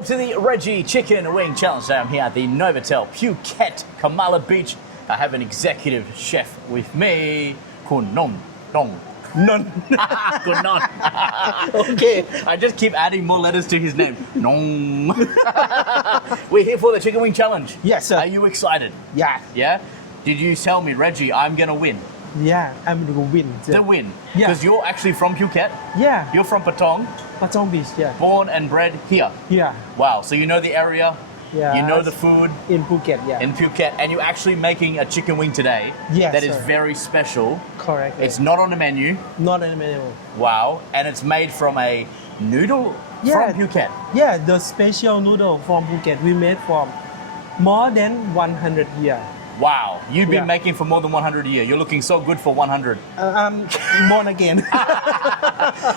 Welcome to the Redgie Chicken Wing Challenge. Today I'm here at the Novotel Phuket Kamala Beach. I have an executive chef with me, Kun Non. Kun Non. Okay, I just keep adding more letters to his name. Non. We're here for the Chicken Wing Challenge. Yes, sir. Are you excited? Yeah. Yeah? Did you tell me, Redgie, I'm going to win? Yeah, I'm going to win. The win? Yeah. Because you're actually from Phuket? Yeah. You're from Patong? Patong Beach, yeah. Born and bred here? Yeah. Wow, so you know the area? Yeah. You know the food? In Phuket, yeah. In Phuket, and you're actually making a chicken wing today. Yes, that is sir. very special. Correct. It's not on the menu. Not in the menu. Wow, and it's made from a noodle Yeah. from Phuket. Yeah, the special noodle from Phuket we made from more than 100 years. Wow, you've been Yeah. making for more than 100 a year. You're looking so good for 100. I'm born again.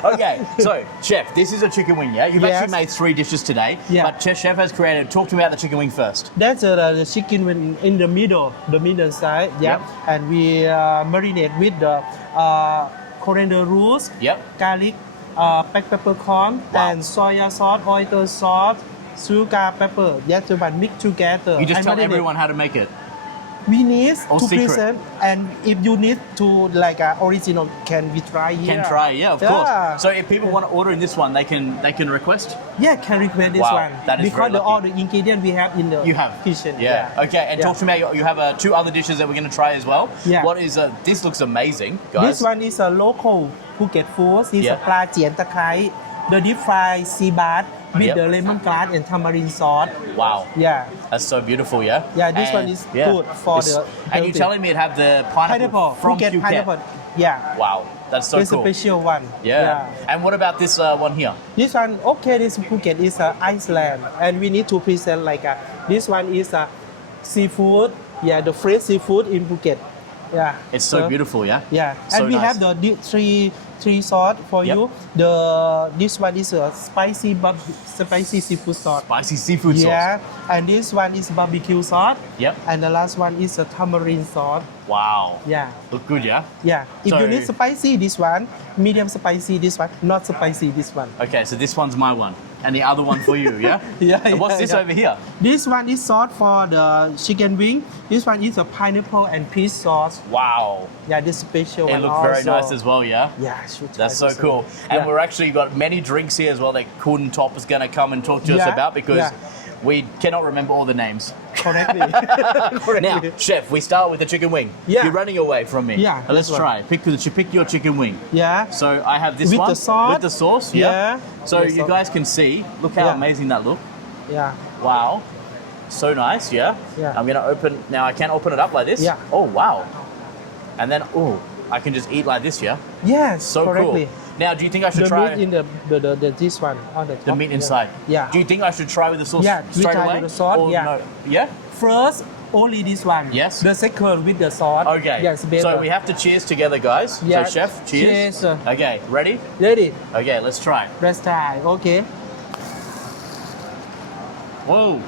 Okay, so chef, this is a chicken wing, yeah? You've Yes. actually made 3 dishes today. Yeah. But chef has created. Talk to me about the chicken wing first. That's the chicken wing in the middle side, yeah. Yep. And we marinate with the coriander roots, Yep. garlic, black peppercorn, Wow. and soya sauce, oyster sauce, sugar pepper. Yes, so but mix together. You just and tell marinate. everyone how to make it. We need Oh, to secret. present, and if you need to like original, can we try here? Can try, yeah, of Yeah. course. So if people want to order in this one, they can request. Yeah, can request this Wow, one that is because very all lucky. the ingredients we have in the You have kitchen. yeah. Okay, and Yeah. talk to me. You have 2 other dishes that we're going to try as well. Yeah. What is this? Looks amazing, guys. This one is a local Phuket food. It's Yeah. a ปลาเจียนตะไคร้ the deep-fried sea bass with Yep. the lemongrass and tamarind sauce. Wow, Yeah, that's so beautiful. Yeah. Yeah, this And- one is good for It's- the And you're healthy. telling me it have the pineapple from Phuket Phuket. pineapple. Yeah, Wow, that's so it's cool. a special one. Yeah. And what about this one here? This one, okay, this Phuket is Iceland, and we need to present like this one is seafood. Yeah, the fresh seafood in Phuket. Yeah. It's so beautiful. Yeah. Yeah, So and we nice. have the three sauce for Yep. you. This one is a spicy seafood sauce. Spicy seafood sauce. Yeah, and this one is barbecue sauce. Yep. And the last one is a tamarind sauce. Wow. Yeah. Look good, yeah. Yeah. If So- you need spicy, this one. Medium spicy, this one. Not spicy, this one. Okay, so this one's my one, and the other one for you. Yeah. Yeah, And what's yeah, this yeah. over here? This one is sauce for the chicken wing. This one is a pineapple and peach sauce. Wow. Yeah, this special It one looks very also. nice as well. Yeah. Yeah, should try That's so this cool. one. And Yeah. we're actually got many drinks here as well that Kun Top is going to come and talk to us Yeah, about because yeah. we cannot remember all the names. Correctly. Now, chef, we start with the chicken wing. Yeah. You're running away from me. Yeah, Let's this one. try. Pick your chicken wing. Yeah. So I have this With one the sauce? with the sauce. Yeah. Yeah. So The you sauce. guys can see. Look how Yeah. amazing that look. Yeah. Wow. So nice. Yeah. Yeah. I'm gonna open now. I can open it up like this. Yeah. Oh wow. And then I can just eat like this. Yeah. Yes, So correctly. cool. Now, do you think I should The try meat in the this one on the top. the meat inside? Yeah. Do you think I should try with the sauce Yeah, we straight try away? with the sauce, Or yeah. No? Yeah. First, only this one. Yes. The second with the sauce. Okay. Yes, better. So we have to cheers together, guys. Yeah. So chef, cheers. Cheers, sir. Okay. Ready? Ready? Okay. Let's try. Let's try. Okay. Whoa.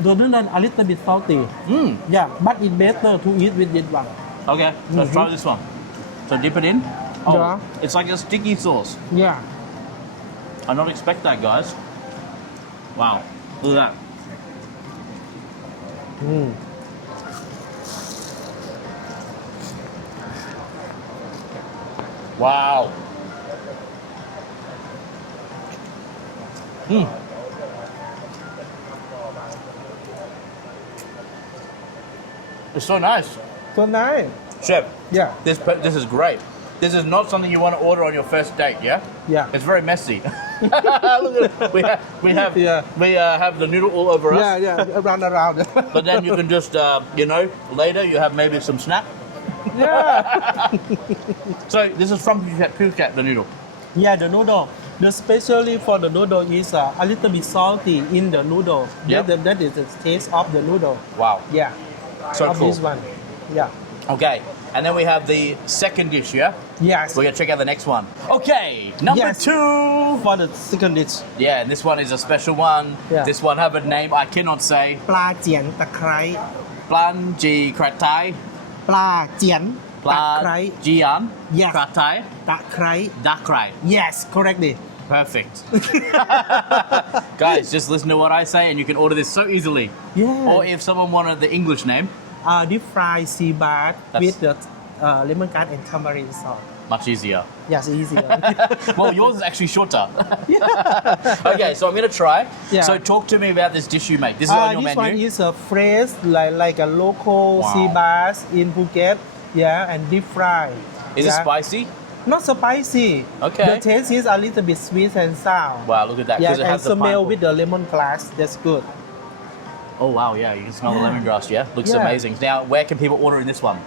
The noodle a little bit salty. Mm. Yeah, but it's better to eat with this one. Okay. Let's try this one. So dip it in. Oh, Yeah. it's like a sticky sauce. Yeah. I not expect that, guys. Wow. Look at that. Mm. Wow. Mm. It's so nice. So nice. Chef, Yeah. this is great. This is not something you want to order on your first date, yeah? Yeah. It's very messy. Look at it. We have Yeah. have the noodle all over us. Yeah. Around. But then you can just later you have maybe some snack. Yeah. So this is from Phuket, the noodle. Yeah, the noodle. The specialty for the noodle is a little bit salty in the noodle. Yep. That is the taste of the noodle. Wow. Yeah. So of cool. this one. Yeah. Okay. And then we have the second dish, yeah? Yes. We're gonna check out the next one. Okay, number Yes. 2. For the second dish. Yeah, and this one is a special one. Yeah. This one have a name I cannot say. ปลาเจียนตะไคร้ Plan Ji Kratai. ปลาเจียน ปลา ไคร้ จียน Yes ปลาไทย ตะไคร้ ดักไคร้ Yes correctly Perfect. Guys, just listen to what I say and you can order this so easily. Yeah. Or if someone wanted the English name, Deep-fried sea bass That's- with the lemongrass and tamarind sauce much easier. Yes easier Well, yours is actually shorter. Okay, so I'm going to try. Yeah. So talk to me about this dish you make. This is on your this menu. one is a fresh like a local Wow. sea bass in Phuket yeah and deep fried Is it yeah. spicy? Not spicy. Okay. The taste is a little bit sweet and sour. Wow, look at that. Yeah, Because it and has the smell pineapple. with the lemongrass. That's good. Oh, wow, yeah. You can smell the lemongrass, yeah? Looks Yeah. amazing. Now, where can people order in this one?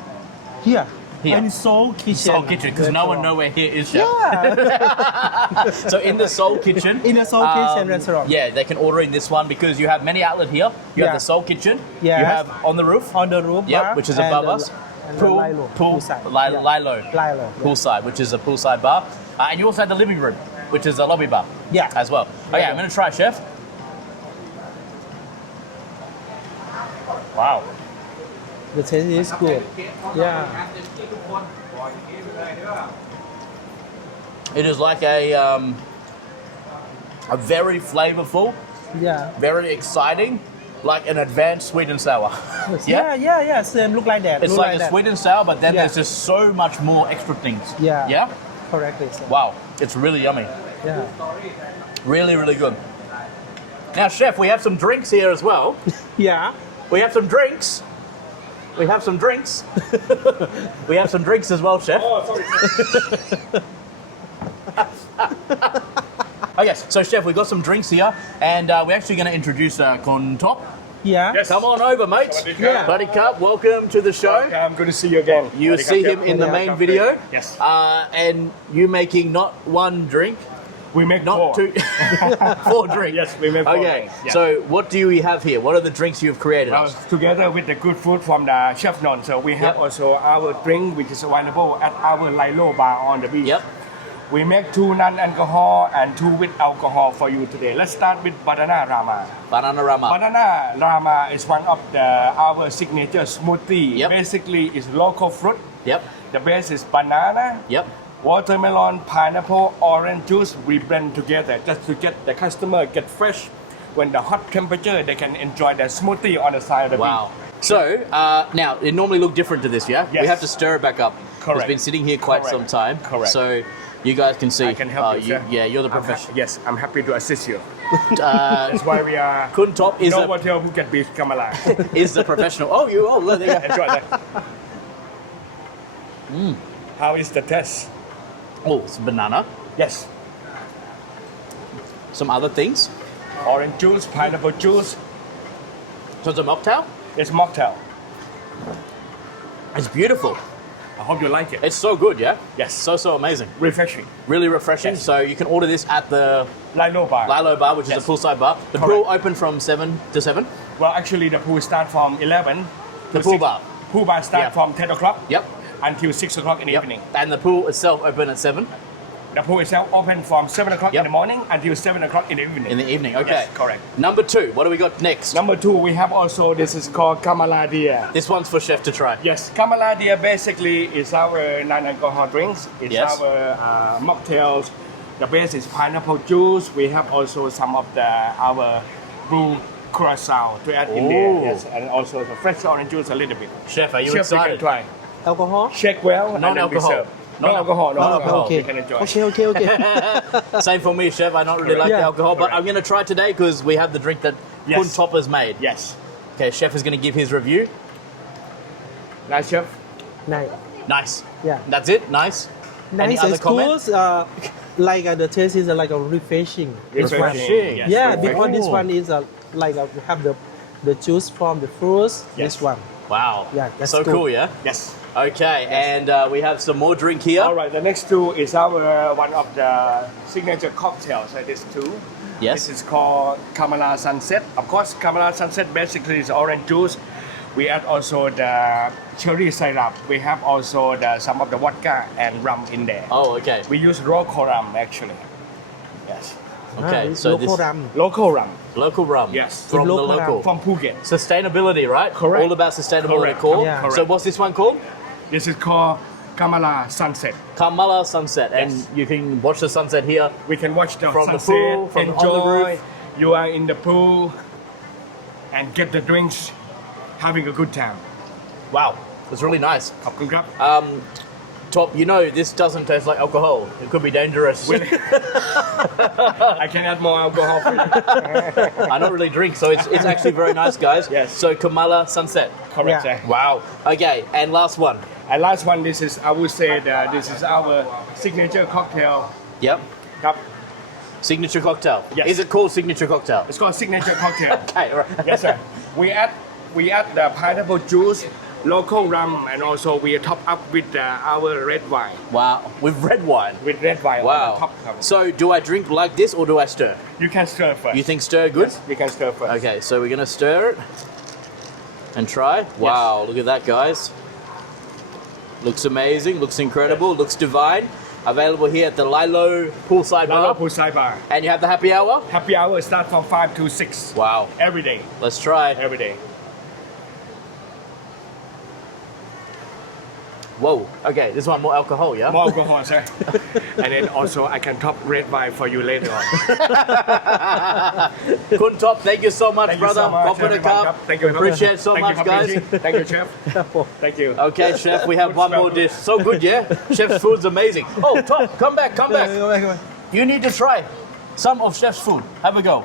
Here. Here. In Seoul Kitchen. Soul Kitchen, because no one knows where here is, chef. Yeah. So in the Seoul Kitchen. In the Seoul Kitchen restaurant. Yeah, they can order in this one because you have many outlets here. You have Yeah. the Seoul Kitchen. Yes. You have on the roof. On the roof Yep, bar which is and above the- us. and the Lilo. Poolside. Yeah. Lilo. Lilo, yeah. Poolside, which is a poolside bar. And you also have the living room, which is a lobby bar. Yeah. As well. Okay, I'm going to try, chef. Wow. The taste is good. Yeah. It is like a very flavorful, Yeah. very exciting, like an advanced sweet and sour. Yeah. Same. Look like that. It's Look like a that. sweet and sour, but then Yeah. there's just so much more extra things. Yeah. Yeah? Correctly. Sir. Wow. It's really yummy. Yeah. Really, really good. Now, chef, we have some drinks here as well. Yeah. We have some drinks. We have some drinks. We have some drinks as well, chef. Oh, sorry. Okay, so chef, we've got some drinks here, and we're actually going to introduce Kon Top. Yeah. Yes. Come on over, mate. Yeah. Buddy Cup, welcome to the show. I'm good to see you again. You see him in the main video. Yes. And you making not one drink, We make not four. two, 4 drinks. Yes, we make 4 Okay, drinks. Yeah. so what do we have here? What are the drinks you've created? Well, together with the good food from the chef Non, so we have Yep. also our drink which is available at our Lilo Bar on the beach. Yep. We make 2 non-alcohol and 2 with alcohol for you today. Let's start with banana rama. Banana Rama. Banana rama is one of our signature smoothie. Yep. Basically, it's local fruit. Yep. The base is banana, Yep. watermelon, pineapple, orange juice. We blend together just to get the customer get fresh. When the hot temperature, they can enjoy the smoothie on the side of the Wow. So now it normally look different to this, yeah? We Yes. have to stir it back up. Correct. It's been sitting here quite Correct. some time. Correct. So you guys can see. I can help you, sir. Yeah, you're the I'm professional. yes, I'm happy to assist you. Uh, That's why we are Kun Top is Novotel Phuket Beach Kamala. is the professional. Oh, you. Oh, look, there you go. Enjoy that. How is the test? Oh, it's banana. Yes. Some other things. Orange juice, pineapple juice. So it's a mocktail. It's mocktail. It's beautiful. I hope you like it. It's so good, yeah. Yes. So amazing. Refreshing. Really refreshing. Yes. So you can order this at the Lilo Bar. Lilo Bar, which Yes. is a poolside bar. The Correct. pool open from 7 to 7. Well, actually, the pool start from 11. The to pool 6. bar. Pool bar start Yeah. from 10 o'clock. Yep. Until 6 o'clock in the Yep. evening. And the pool itself open at 7 The pool itself open from 7 o'clock Yep. in the morning until 7 o'clock in the evening. in the evening. Okay. Yes, correct. Number 2. What do we got next? Number 2, we have also, this is called Kamala Deer. This one's for chef to try. Yes, Kamala Deer basically is our non-alcohol drinks. It's Yes. our mocktails. The base is pineapple juice. We have also some of our blue curacao to add in Ooh. there. Yes, and also the fresh orange juice a little bit. Chef, are you Chef, you can excited? try. Alcohol? Shake well and then we Non-alcohol. serve. Non-alcohol. Non-alcohol. Okay. You can enjoy. Okay. Same for me, chef. I don't really like Yeah. the alcohol, but Correct. I'm going to try today because we have the drink that Yes. Kun Top has made. Yes. Okay, chef is going to give his review. Nice, chef. Nice. Nice. Yeah. That's it. Nice. Any Nice other and comments? good. Like the taste is like a refreshing. This one. Refreshing. Yes, Yeah, refreshing. because this Ooh. one is have the juice from the fruits. Yes. This one. Wow. Yeah, that's so good. cool, yeah? Yes. Okay, and we have some more drink here. All right, the next two is our one of the signature cocktails. This two. Yes. This is called Kamala Sunset. Of course, Kamala Sunset basically is orange juice. We add also the cherry syrup. We have also some of the vodka and rum in there. Oh, okay. We use local rum actually. Yes. Okay, it's so local this rum. Local rum local rum. Yes. From the Local rum. local. from Phuket. Sustainability, right? Correct. All about sustainability Correct. call. Yeah. So Correct. what's this one called? This is called Kamala sunset. Kamala sunset, and Yes. you can watch the sunset here. We can watch the From the sunset, pool, from on the enjoy. roof. You are in the pool and get the drinks, having a good time. Wow, it's really nice. ขอบคุณครับ Top, you know this doesn't taste like alcohol. It could be dangerous. I can add more alcohol for you. I don't really drink, so it's actually very nice, guys. Yes. So Kamala sunset. Correct, Yeah. sir. Wow. Okay, and last one. And last one, this is, I would say that this is our signature cocktail. Yep. ครับ Signature cocktail. Yes. Is it called signature cocktail? It's called signature cocktail. Okay, all right. Yes, sir. We add the pineapple juice, local rum, and also we top up with our red wine. Wow. With red wine. With red wine on Wow. the top.ครับ So do I drink like this or do I stir? You can stir first. You think stir good? You can stir first. Okay, so we're gonna stir it and try. Wow, look at that, guys. Looks amazing, looks incredible, looks divine. Available here at the Lilo poolside Lalo bar. Poolside Bar. And you have the happy hour? Happy hour starts from 5 to 6 Wow. every day. Let's try. Every day. Whoa. Okay, this one more alcohol, yeah? More alcohol, sir. And then also I can top red wine for you later on. Kun Top, thank you so much, Thank you brother. so much, Koppana everyone. Cup. Thank you. Appreciate so Thank much, you for guys. being. Thank you, chef. Thank you. Okay, chef, we have one more dish. So good, yeah? Chef's food's amazing. Oh, Top, come back, come back. You need to try some of chef's food. Have a go.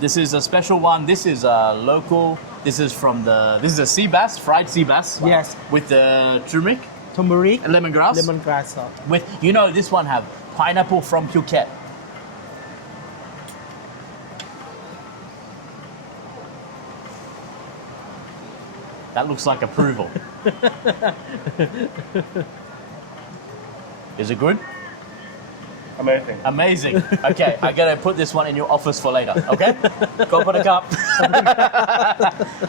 This is a special one. This is a local. This is a sea bass, fried sea bass. Yes. With the turmeric, Turmeric, lemongrass. lemongrass sauce. With, you know, this one have pineapple from Phuket. That looks like approval. Is it good? Amazing. Amazing. Okay, I gotta put this one in your office for later. Okay, go put a cup.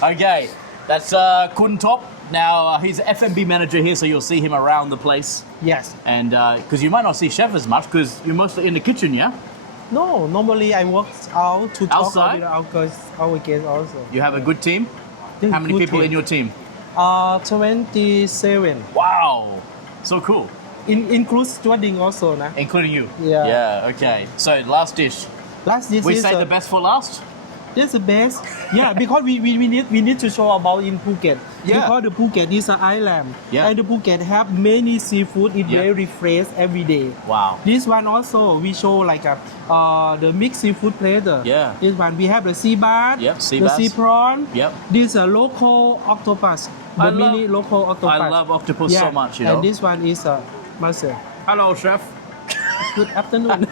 Okay, that's Kun Top. Now he's an F&B manager here, so you'll see him around the place. Yes. And because you might not see chef as much, because you're mostly in the kitchen, yeah. No, normally I work out to talk Outside? with our guests also. You have a good team. Yes, How many good people team. in your team? 27. Wow, so cool. Includes stewarding also, nah. Including you. Yeah. Yeah. Okay. So last dish. Last this We is say the best for last. This the best. Yeah, because we need to show about in Phuket. Yeah. Because the Phuket is an island. Yeah. And the Phuket have many seafood. It Yeah. very fresh every day. Wow. This one also we show like the mixed seafood platter. Yeah. This one we have the sea bass. Yep, sea the bass. sea prawn. Yep. This is a local octopus. The mini local octopus. I love octopus so much, you know. And this one is a mussel. Hello, chef. Good afternoon.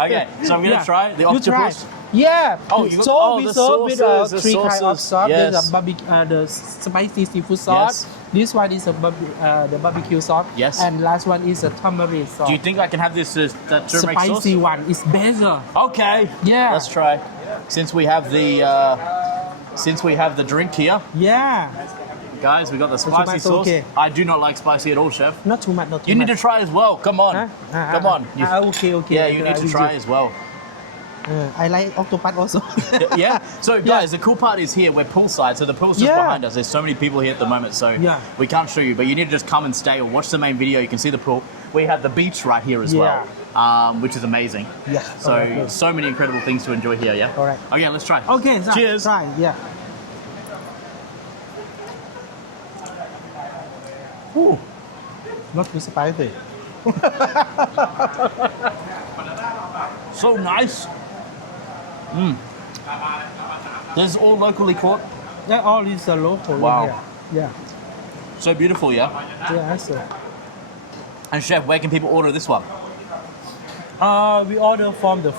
Okay, so I'm gonna try the You octopus. Yeah. Oh, you- so oh, we the serve with sauces, the three kinds of sauces. sauce. There's Yes. a the spicy seafood sauce. Yes. This one is the barbecue sauce. Yes. And last one is a tamarind sauce. Do you think I can have this that turmeric Spicy sauce? one is better. Okay. Yeah. Let's try. Since we have the drink here, Yeah. guys, we got the tomato, spicy sauce. okay. I do not like spicy at all, chef. Not too much. Not too You much. need to try as well. Come on. Come on. You- Okay. yeah, you need to try as well. I like octopus also. Yeah. So guys, the cool part is here. We're poolside, so the pool's just Yeah. behind us. There's so many people here at the moment, so Yeah. we can't show you. But you need to just come and stay or watch the main video. You can see the pool. We have the beach right here as well, which is amazing. Yeah. So Okay. so many incredible things to enjoy here. Yeah. All right. Okay, let's try. Okay. So Cheers. Try. Yeah. Ooh. Not too spicy. So nice. This is all locally caught. That all is a local. Wow. Yeah. Yeah. So beautiful, yeah. Yeah. So. And chef, where can people order this one? We order from the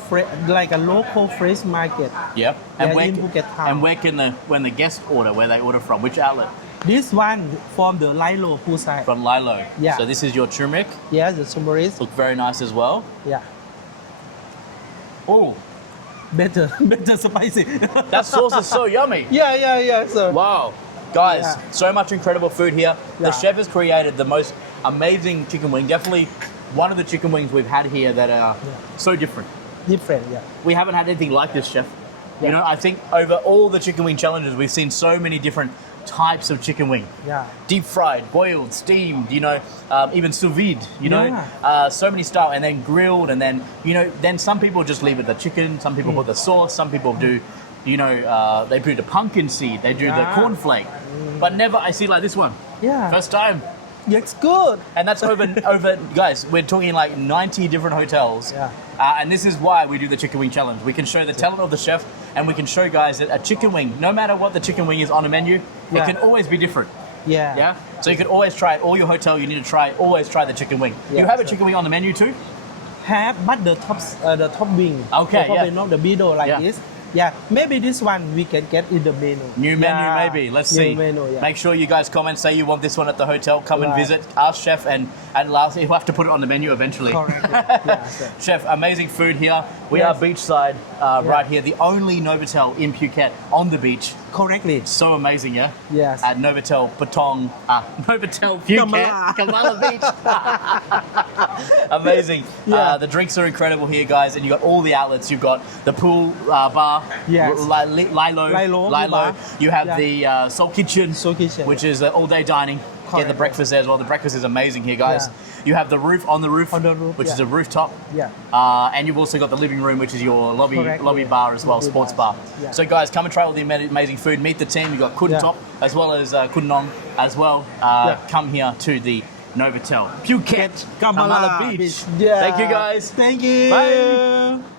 like a local fresh market. Yeah. And Yeah, where in can, Phuket town. and when the guests order, where they order from, which outlet? This one from the Lilo poolside. From Lilo. Yeah. So this is your turmeric. Yeah, the turmeric. Look very nice as well. Yeah. Oh, Better spicy. that sauce is so yummy. Yeah, sir. Wow. Guys, Yeah. so much incredible food here. The Yeah. chef has created the most amazing chicken wing. Definitely one of the chicken wings we've had here that are so different. Different, yeah. We haven't had anything like this, chef. You Yeah. know, I think over all the chicken wing challenges, we've seen so many different types of chicken wing. Yeah. Deep fried, boiled, steamed, even sous vide, Yeah. so many style, and then grilled, and then, then some people just leave it the chicken, some people put the sauce, some people do, they put the pumpkin seed, they do the Yeah. cornflake, but never I see like this one. Yeah. First time. It's good. And that's over, guys, we're talking like 90 different hotels. Yeah. And this is why we do the chicken wing challenge. We can show the talent of the chef, and we can show guys that a chicken wing, no matter what the chicken wing is on a menu, Yeah. it can always be different. Yeah. Yeah? So you can always try it. All your hotel, you need to always try the chicken wing. Yeah, You have a so- chicken wing on the menu too? Have, but the top wing. Okay, Probably yeah. not the middle like Yeah. this. Yeah, maybe this one we can get in the menu. New menu, Yeah. maybe. Let's New see. menu, yeah. Make sure you guys comment, say you want this one at the hotel. Come and Right. visit. Ask chef, and last, you'll have to put it on the menu eventually. Correct. Yeah, sure. Chef, amazing food here. We Yes. are beachside, right here. The only Novotel in Phuket on the beach. Correctly. So amazing, yeah? Yes. At Novotel Patong, Novotel Phuket, Kamala. Kamala Beach. Amazing. Yeah. The drinks are incredible here, guys, and you got all the outlets. You've got the pool bar, Yes. Lilo. Bar. You have Yeah. the Soul Kitchen, Soul Kitchen, which is all-day dining. Get the Correct. breakfast there as well. The breakfast is amazing here, guys. Yeah. You have the roof on the roof, On the roof, which is yeah. a rooftop. Yeah. And you've also got the living room, which is your lobby Correct. bar as well, Lobby sports bar. bar. Yeah. So guys, come and try all the amazing food. Meet the team. You've got Kun Yeah. Top as well as Kun Nong as well. Yeah. Come here to the Novotel Phuket Kamala Beach. Beach. Yeah. Thank you guys. Thank you. Bye.